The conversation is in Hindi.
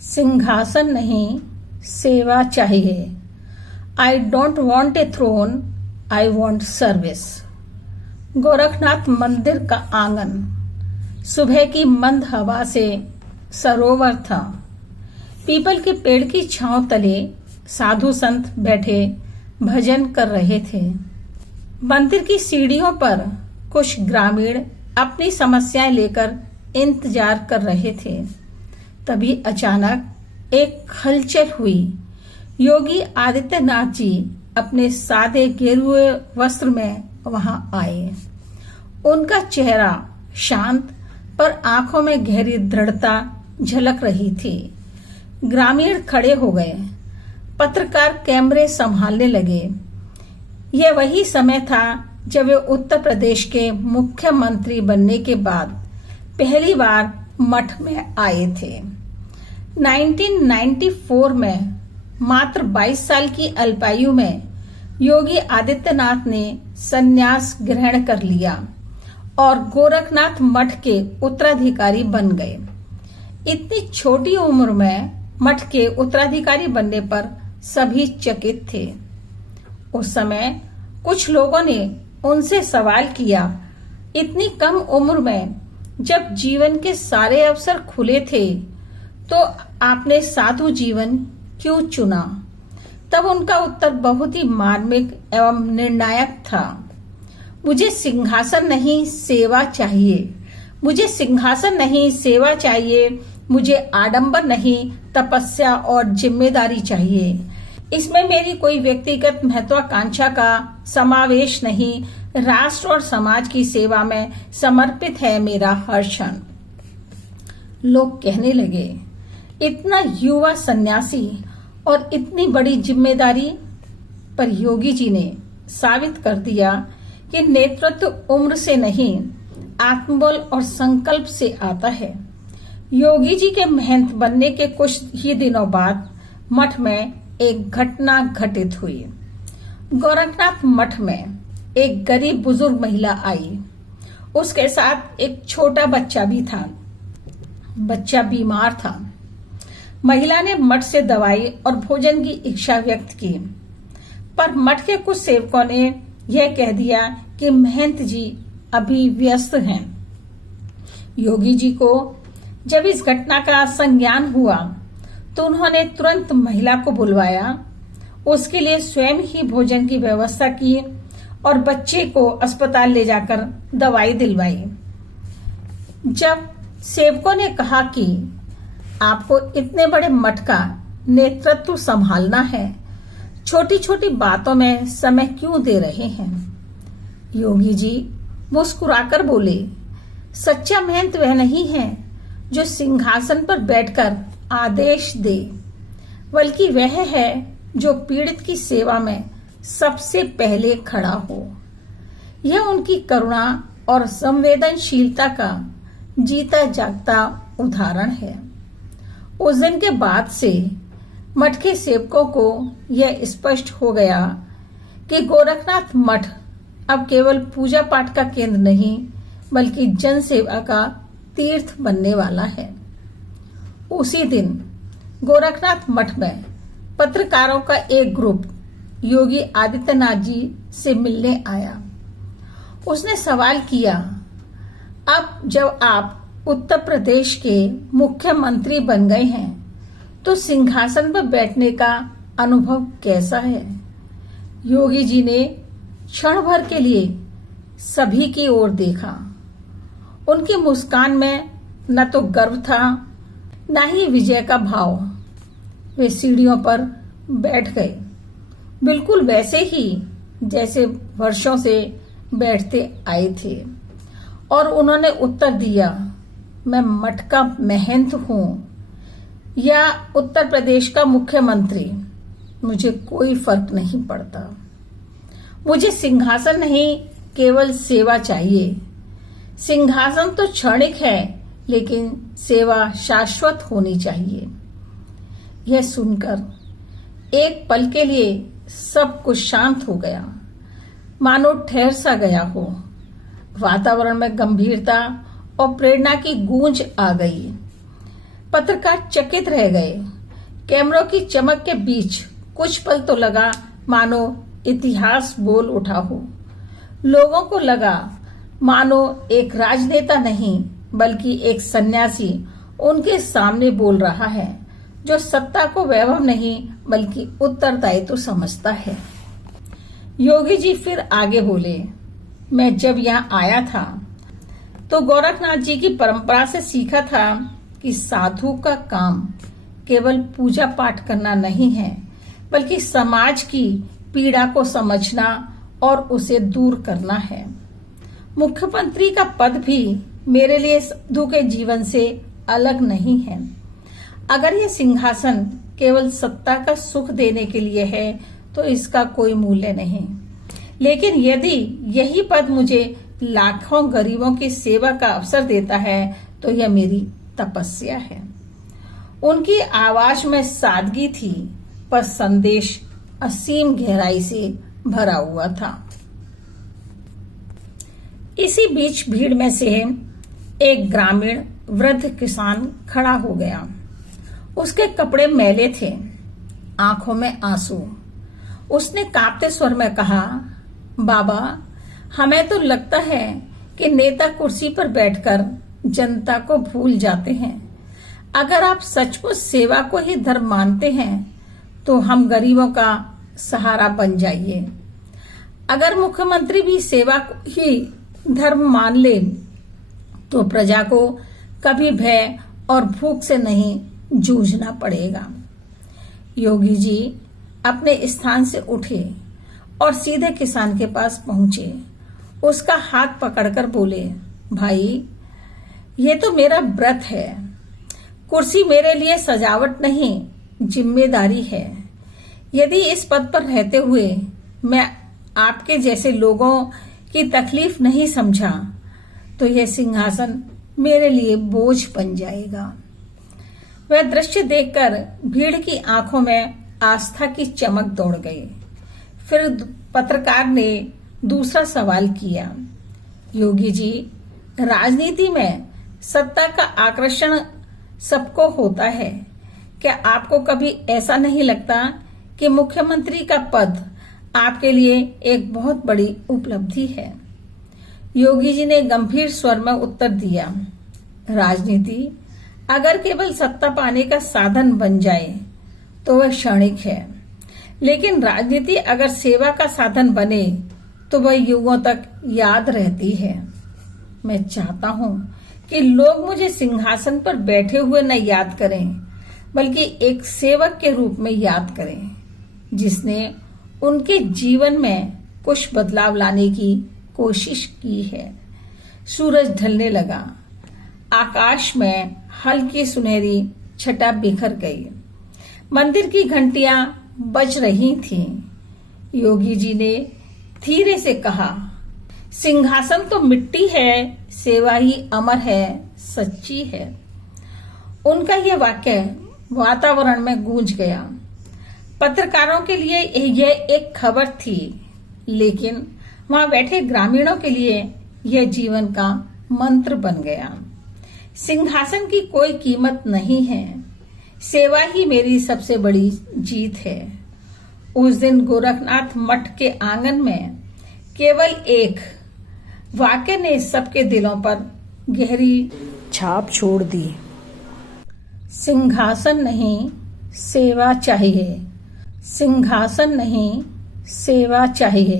सिंहासन नहीं, सेवा चाहिए। I don't want a throne, I want service. Gorakhnath मंदिर का आंगन सुबह की मंद हवा से सरोवर था। पीपल के पेड़ की छांव तले साधु संत बैठे भजन कर रहे थे। मंदिर की सीढ़ियों पर कुछ ग्रामीण अपनी समस्याएं लेकर इंतजार कर रहे थे। तभी अचानक एक हलचल हुई। योगी आदित्यनाथ जी अपने सादे गेरुए वस्त्र में वहां आए। उनका चेहरा शांत पर आंखों में गहरी दृढ़ता झलक रही थी। ग्रामीण खड़े हो गए। पत्रकार कैमरे संभालने लगे। यह वही समय था जब वे उत्तर प्रदेश के मुख्यमंत्री बनने के बाद पहली बार मठ में आए थे। 1994 में मात्र 22 साल की अल्पायु में योगी आदित्यनाथ ने संन्यास ग्रहण कर लिया और गोरखनाथ मठ के उत्तराधिकारी बन गए। इतनी छोटी उम्र में मठ के उत्तराधिकारी बनने पर सभी चकित थे। उस समय कुछ लोगों ने उनसे सवाल किया, इतनी कम उम्र में जब जीवन के सारे अवसर खुले थे तो आपने साधु जीवन क्यों चुना? तब उनका उत्तर बहुत ही मार्मिक एवं निर्णायक था। मुझे सिंहासन नहीं, सेवा चाहिए। मुझे सिंहासन नहीं, सेवा चाहिए। मुझे आडंबर नहीं, तपस्या और जिम्मेदारी चाहिए। इसमें मेरी कोई व्यक्तिगत महत्वाकांक्षा का समावेश नहीं। राष्ट्र और समाज की सेवा में समर्पित है मेरा हर क्षण। लोग कहने लगे, इतना युवा सन्यासी और इतनी बड़ी जिम्मेदारी। पर योगी जी ने साबित कर दिया कि नेतृत्व उम्र से नहीं, आत्मबल और संकल्प से आता है। योगी जी के महंत बनने के कुछ ही दिनों बाद मठ में एक घटना घटित हुई। गोरखनाथ मठ में एक गरीब बुजुर्ग महिला आई। उसके साथ एक छोटा बच्चा भी था। बच्चा बीमार था। महिला ने मठ से दवाई और भोजन की इच्छा व्यक्त की, पर मठ के कुछ सेवकों ने यह कह दिया कि महंत जी अभी व्यस्त हैं। योगी जी को जब इस घटना का संज्ञान हुआ तो उन्होंने तुरंत महिला को बुलवाया, उसके लिए स्वयं ही भोजन की व्यवस्था की और बच्चे को अस्पताल ले जाकर दवाई दिलवाई। जब सेवकों ने कहा कि आपको इतने बड़े मठ का नेतृत्व संभालना है, छोटी छोटी बातों में समय क्यों दे रहे हैं? योगी जी मुस्कुराकर बोले, सच्चा महंत वह नहीं है जो सिंहासन पर बैठकर आदेश दे, बल्कि वह है जो पीड़ित की सेवा में सबसे पहले खड़ा हो। यह उनकी करुणा और संवेदनशीलता का जीता जागता उदाहरण है। उस दिन के बाद से मठ के सेवकों को यह स्पष्ट हो गया कि गोरखनाथ मठ अब केवल पूजा पाठ का केंद्र नहीं, बल्कि जन सेवा का तीर्थ बनने वाला है। उसी दिन गोरखनाथ मठ में पत्रकारों का एक ग्रुप योगी आदित्यनाथ जी से मिलने आया। उसने सवाल किया, अब जब आप उत्तर प्रदेश के मुख्यमंत्री बन गए हैं तो सिंहासन पर बैठने का अनुभव कैसा है? योगी जी ने क्षण भर के लिए सभी की ओर देखा। उनकी मुस्कान में न तो गर्व था, न ही विजय का भाव। वे सीढ़ियों पर बैठ गए, बिल्कुल वैसे ही जैसे वर्षों से बैठते आए थे, और उन्होंने उत्तर दिया, मैं मठ का महंत हूं या उत्तर प्रदेश का मुख्यमंत्री, मुझे कोई फर्क नहीं पड़ता। मुझे सिंहासन नहीं, केवल सेवा चाहिए। सिंहासन तो क्षणिक है, लेकिन सेवा शाश्वत होनी चाहिए। यह सुनकर एक पल के लिए सब कुछ शांत हो गया, मानो ठहर सा गया हो। वातावरण में गंभीरता और प्रेरणा की गूंज आ गई। पत्रकार चकित रह गए। कैमरों की चमक के बीच कुछ पल तो लगा मानो इतिहास बोल उठा हो। लोगों को लगा मानो एक राजनेता नहीं बल्कि एक सन्यासी उनके सामने बोल रहा है, जो सत्ता को वैभव नहीं बल्कि उत्तरदायित्व समझता है। योगी जी फिर आगे बोले, मैं जब यहाँ आया था तो गोरखनाथ जी की परंपरा से सीखा था कि साधु का काम केवल पूजा पाठ करना नहीं है बल्कि समाज की पीड़ा को समझना और उसे दूर करना है। मुख्यमंत्री का पद भी मेरे लिए साधु के जीवन से अलग नहीं है। अगर यह सिंहासन केवल सत्ता का सुख देने के लिए है तो इसका कोई मूल्य नहीं, लेकिन यदि यही पद मुझे लाखों गरीबों की सेवा का अवसर देता है तो यह मेरी तपस्या है। उनकी आवाज में सादगी थी पर संदेश असीम गहराई से भरा हुआ था। इसी बीच भीड़ में से एक ग्रामीण वृद्ध किसान खड़ा हो गया। उसके कपड़े मैले थे, आंखों में आंसू। उसने कांपते स्वर में कहा, बाबा, हमें तो लगता है कि नेता कुर्सी पर बैठकर जनता को भूल जाते हैं। अगर आप सचमुच सेवा को ही धर्म मानते हैं तो हम गरीबों का सहारा बन जाइए। अगर मुख्यमंत्री भी सेवा को ही धर्म मान ले तो प्रजा को कभी भय और भूख से नहीं जूझना पड़ेगा। योगी जी अपने स्थान से उठे और सीधे किसान के पास पहुंचे। उसका हाथ पकड़कर बोले, भाई, ये तो मेरा व्रत है। कुर्सी मेरे लिए सजावट नहीं, जिम्मेदारी है। यदि इस पद पर रहते हुए मैं आपके जैसे लोगों की तकलीफ नहीं समझा तो यह सिंहासन मेरे लिए बोझ बन जाएगा। वह दृश्य देखकर भीड़ की आंखों में आस्था की चमक दौड़ गई। फिर पत्रकार ने दूसरा सवाल किया, योगी जी, राजनीति में सत्ता का आकर्षण सबको होता है। क्या आपको कभी ऐसा नहीं लगता कि मुख्यमंत्री का पद आपके लिए एक बहुत बड़ी उपलब्धि है? योगी जी ने गंभीर स्वर में उत्तर दिया, राजनीति अगर केवल सत्ता पाने का साधन बन जाए तो वह क्षणिक है, लेकिन राजनीति अगर सेवा का साधन बने तो वह युगों तक याद रहती है। मैं चाहता हूं कि लोग मुझे सिंहासन पर बैठे हुए न याद करें बल्कि एक सेवक के रूप में याद करें, जिसने उनके जीवन में कुछ बदलाव लाने की कोशिश की है। सूरज ढलने लगा। आकाश में हल्की सुनहरी छटा बिखर गई। मंदिर की घंटियां बज रही थीं। योगी जी ने धीरे से कहा, सिंहासन तो मिट्टी है, सेवा ही अमर है, सच्ची है। उनका यह वाक्य वातावरण में गूंज गया। पत्रकारों के लिए यह एक खबर थी, लेकिन वहां बैठे ग्रामीणों के लिए यह जीवन का मंत्र बन गया। सिंहासन की कोई कीमत नहीं है, सेवा ही मेरी सबसे बड़ी जीत है। उस दिन गोरखनाथ मठ के आंगन में केवल एक वाक्य ने सबके दिलों पर गहरी छाप छोड़ दी। सिंहासन नहीं, सेवा चाहिए। सिंहासन नहीं, सेवा चाहिए।